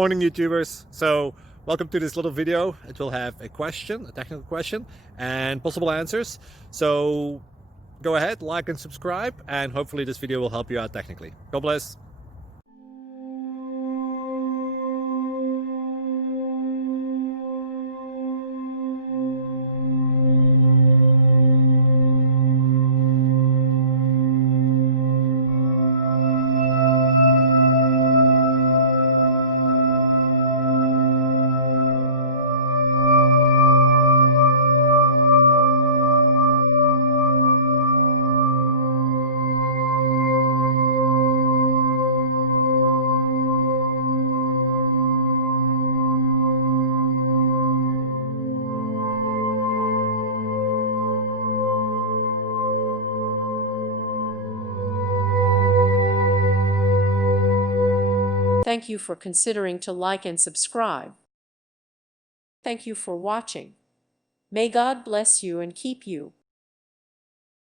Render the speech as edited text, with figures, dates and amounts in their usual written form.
Morning YouTubers. So welcome to this little video. It will have a question, a technical question, and possible answers. So go ahead, like and subscribe, and hopefully this video will help you out technically. God bless. Thank you for considering to like and subscribe. Thank you for watching. May God bless you and keep you.